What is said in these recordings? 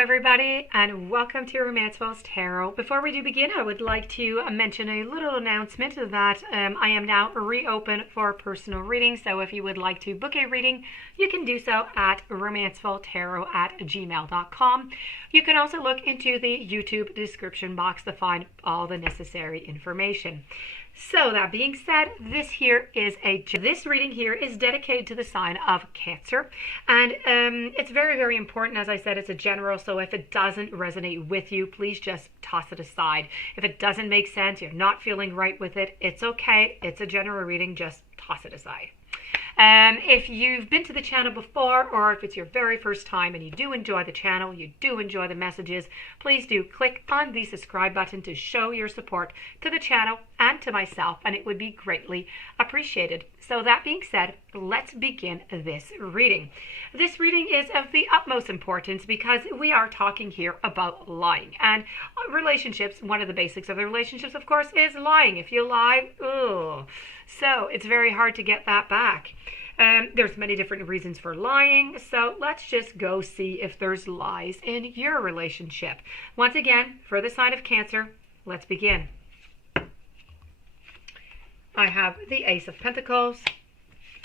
everybody, and welcome to Romancefull's Tarot. Before we do begin, I would like to mention a little announcement that I am now reopen for personal readings. So if you would like to book a reading, you can do so at romancefulltarot@gmail.com. You can also look into the YouTube description box to find all the necessary information. So that being said, this reading here is dedicated to the sign of Cancer, and it's very, very important. As I said, it's a general, so if it doesn't resonate with you, please just toss it aside. If it doesn't make sense, you're not feeling right with it, it's okay. It's a general reading, just toss it aside. If you've been to the channel before, or if it's your very first time and you do enjoy the channel, you do enjoy the messages, please do click on the subscribe button to show your support to the channel and to myself, and it would be greatly appreciated. So that being said, let's begin this reading. This reading is of the utmost importance because we are talking here about lying. And relationships, one of the basics of the relationships, of course, is lying. If you lie, ugh. So it's very hard to get that back. There's many different reasons for lying, so let's just go see if there's lies in your relationship. Once again, for the sign of Cancer, let's begin. I have the Ace of Pentacles,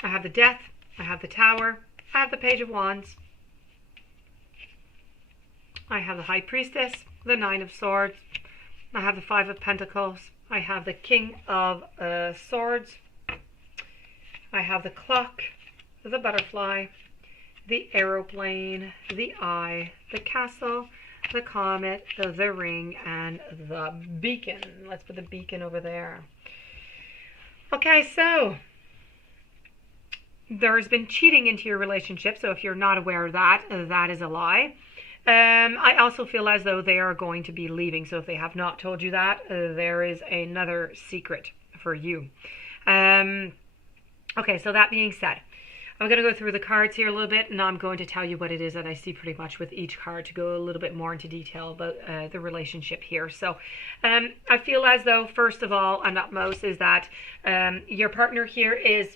I have the Death, I have the Tower, I have the Page of Wands, I have the High Priestess, the Nine of Swords, I have the Five of Pentacles, I have the King of Swords, I have the Clock, the Butterfly, the Aeroplane, the Eye, the Castle, the Comet, the Ring, and the Beacon. Let's put the beacon over there. Okay, so there's been cheating into your relationship, so if you're not aware of that, that is a lie. I also feel as though they are going to be leaving, so if they have not told you that, there is another secret for you. Okay, so that being said, I'm going to go through the cards here a little bit, and I'm going to tell you what it is that I see pretty much with each card to go a little bit more into detail about the relationship here. So I feel as though, first of all, and utmost, is that your partner here is,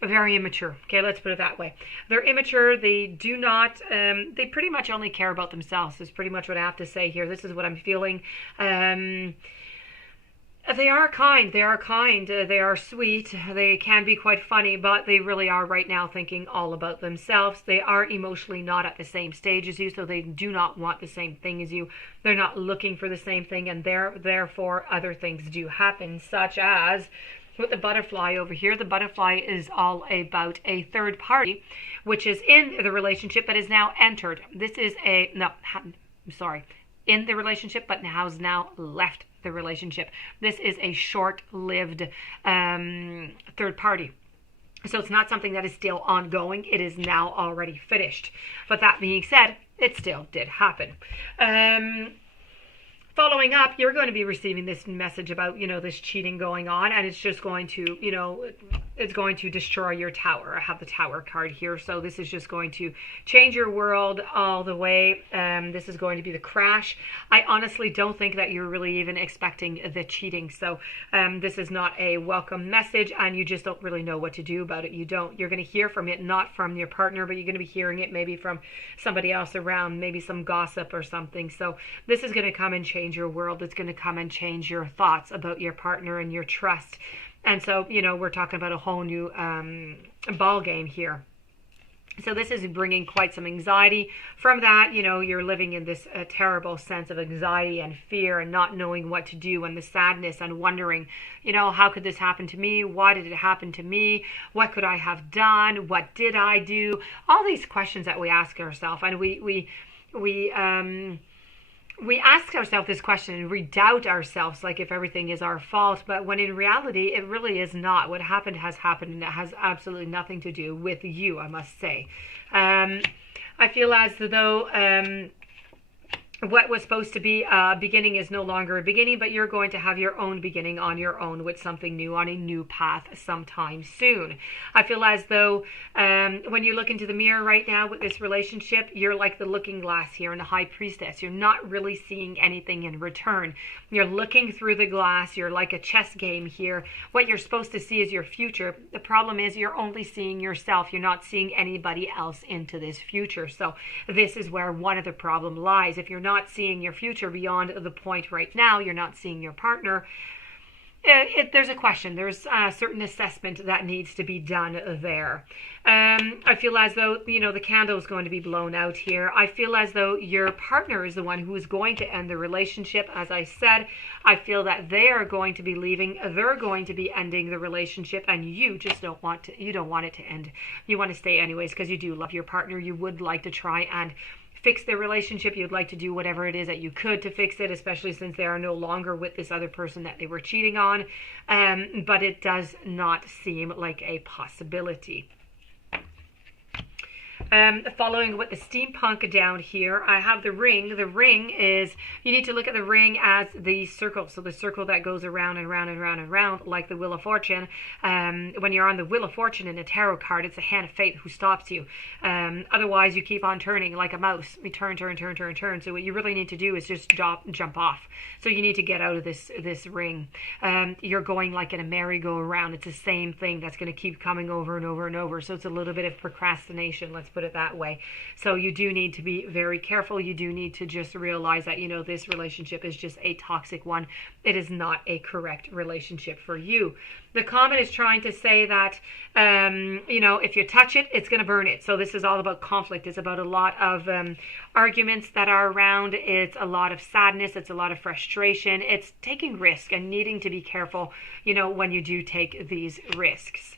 very immature. Okay, let's put it that way. They're immature. They do not, they pretty much only care about themselves is pretty much what I have to say here. This is what I'm feeling. They are kind, they are sweet, they can be quite funny, but they really are right now thinking all about themselves. They are emotionally not at the same stage as you, so they do not want the same thing as you. They're not looking for the same thing, and therefore other things do happen, such as with the butterfly over here. The butterfly is all about a third party, which is in the relationship but is now entered. This is in the relationship but has now left the relationship. This is a short-lived third party. So it's not something that is still ongoing. It is now already finished. But that being said, it still did happen. Following up, you're going to be receiving this message about, this cheating going on, and it's just going to, it's going to destroy your tower. I have the Tower card here, so this is just going to change your world all the way. This is going to be the crash. I honestly don't think that you're really even expecting the cheating, so this is not a welcome message, and you just don't really know what to do about it. You're going to hear from it, not from your partner, but you're going to be hearing it maybe from somebody else around, maybe some gossip or something. So this is going to come and change your world. It's going to come and change your thoughts about your partner and your trust. And so, we're talking about a whole new ball game here. So this is bringing quite some anxiety. From that, you're living in this terrible sense of anxiety and fear and not knowing what to do, and the sadness and wondering, how could this happen to me? Why did it happen to me? What could I have done? What did I do? All these questions that we ask ourselves, and we ask ourselves this question and we doubt ourselves, like if everything is our fault, but when in reality it really is not. What happened has happened, and it has absolutely nothing to do with you, I must say. I feel as though what was supposed to be a beginning is no longer a beginning, but you're going to have your own beginning on your own with something new on a new path sometime soon. I feel as though when you look into the mirror right now with this relationship, you're like the looking glass here in the High Priestess. You're not really seeing anything in return. You're looking through the glass. You're like a chess game here. What you're supposed to see is your future. The problem is you're only seeing yourself. You're not seeing anybody else into this future. So this is where one of the problem lies. If you're not seeing your future beyond the point right now, you're not seeing your partner, there's a question. There's a certain assessment that needs to be done there. I feel as though, the candle is going to be blown out here. I feel as though your partner is the one who is going to end the relationship. As I said, I feel that they are going to be leaving. They're going to be ending the relationship, and you just don't want to. You don't want it to end. You want to stay anyways because you do love your partner. You would like to try and fix their relationship. You'd like to do whatever it is that you could to fix it, especially since they are no longer with this other person that they were cheating on. But it does not seem like a possibility. Following with the steampunk down here, I have the ring. The ring is, you need to look at the ring as the circle. So the circle that goes around and round and round and round, like the Wheel of Fortune. When you're on the Wheel of Fortune in a tarot card, it's a hand of fate who stops you. Otherwise, you keep on turning like a mouse. You turn, turn, turn, turn, turn. So what you really need to do is just jump off. So you need to get out of this ring. You're going like in a merry-go-round. It's the same thing that's going to keep coming over and over and over. So it's a little bit of procrastination. Let's put it that way. So you do need to be very careful. You do need to just realize that, this relationship is just a toxic one. It is not a correct relationship for you. The comment is trying to say that, if you touch it, it's going to burn it. So this is all about conflict. It's about a lot of arguments that are around. It's a lot of sadness. It's a lot of frustration. It's taking risk and needing to be careful, when you do take these risks.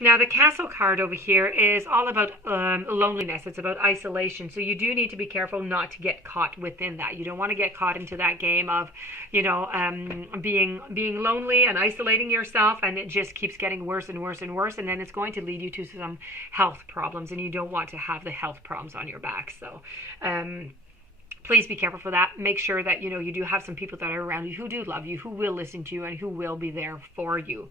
Now, the Castle card over here is all about loneliness. It's about isolation. So you do need to be careful not to get caught within that. You don't want to get caught into that game of, being lonely and isolating yourself, and it just keeps getting worse and worse and worse, and then it's going to lead you to some health problems, and you don't want to have the health problems on your back. So, please be careful for that. Make sure that, you do have some people that are around you who do love you, who will listen to you, and who will be there for you.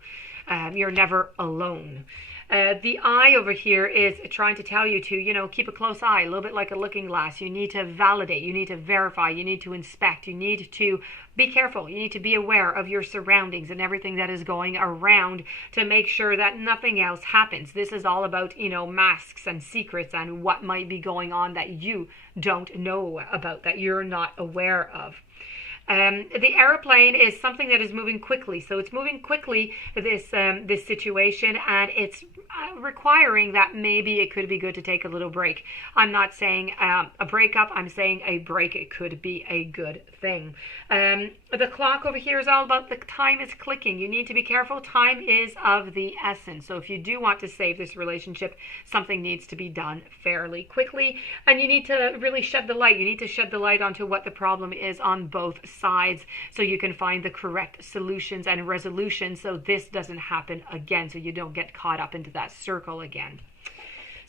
You're never alone. The eye over here is trying to tell you to, keep a close eye, a little bit like a looking glass. You need to validate, you need to verify, you need to inspect, you need to be careful. You need to be aware of your surroundings and everything that is going around to make sure that nothing else happens. This is all about, masks and secrets and what might be going on that you don't know about, that you're not aware of. The airplane is something that is moving quickly. So it's moving quickly, this situation, and it's requiring that maybe it could be good to take a little break. I'm not saying a breakup. I'm saying a break. It could be a good thing. The clock over here is all about the time is clicking. You need to be careful. Time is of the essence. So if you do want to save this relationship, something needs to be done fairly quickly, and you need to really shed the light. You need to shed the light onto what the problem is on both sides so you can find the correct solutions and resolutions so this doesn't happen again, so you don't get caught up into that circle again.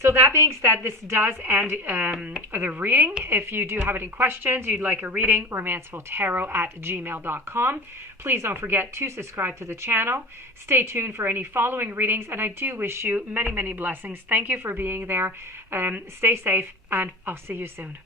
So that being said, this does end the reading. If you do have any questions, you'd like a reading, romancefulltarot@gmail.com. Please don't forget to subscribe to the channel. Stay tuned for any following readings, and I do wish you many, many blessings. Thank you for being there. Stay safe, and I'll see you soon.